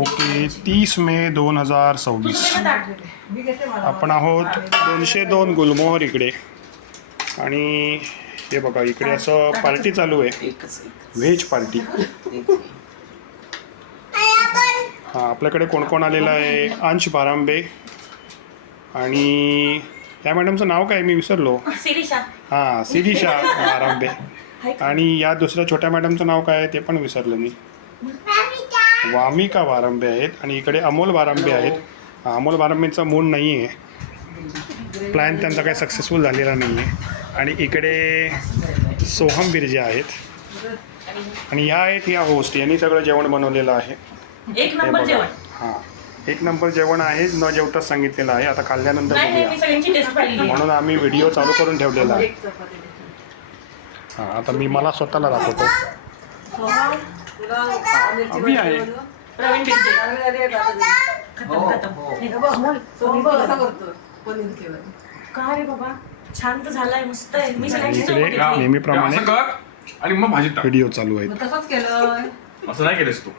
Okay 30 मे 2026 आपण आहोत 202 गुलमोहर इकडे. आणि हे बघा इकडे असं पार्टी चालू आहे, व्हेज पार्टी. हां, आपल्याकडे कोण कोण आलेलं आहे? अंश बारांबे आणि या मॅडमचं नाव काय मी विसरलो. हां, शिरीषा बारांबे. आणि या दुसऱ्या छोट्या मॅडमचं नाव काय आहे ते पण विसरलं मी. वामिका बारांबे आहेत. आणि इकडे अमोल बारांबे आहेत. अमोल बारांबेंचा मूड नाही आहे, प्लॅन त्यांचा काही सक्सेसफुल झालेला नाही आहे. आणि इकडे सोहम बिर्जे आहेत. आणि या आहेत या होस्ट, यांनी सगळं जेवण बनवलेलं आहे. एक नंबर जेवण. हां, एक नंबर जेवण आहे, न जेवताच सांगितलेलं आहे. आता खाल्ल्यानंतर बघूया म्हणून आम्ही व्हिडिओ चालू करून ठेवलेला आहे. हां, आता मी मला स्वतःला दाखवतो. अभि आहे. काय रे बाबा, छान तर झालाय, मस्त आहे. मी इकडे नेहमीप्रमाणे आणि मग भाजी टाक. व्हिडिओ चालू आहे. असं नाही केलंस तू.